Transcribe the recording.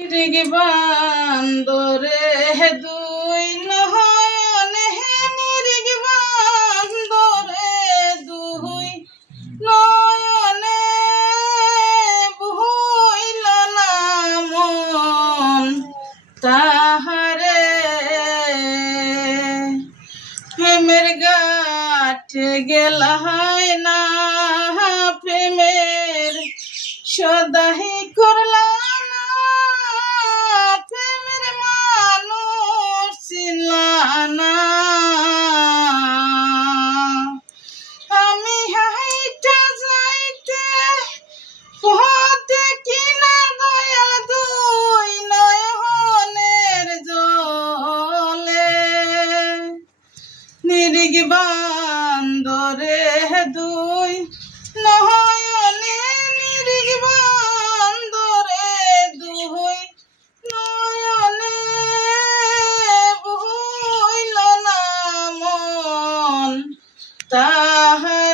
রিগি বান্দরে দুই নয়নে নিরিগি বান্দরে দুই নয়নে বহিল না মন তাহারে প্রেমের গাঠে গেলায় না প্রেমের সদাহি করলা না প্রেমের মানুষ ছিলা না আমি হাইটা যাইতে পথে কিনা দয়াল দুই নয়নের জলে নিরিগি বান্দরে দুই নয়নে নিরিগি বান্দরে দুই নয়নে বহিল না মন তাহার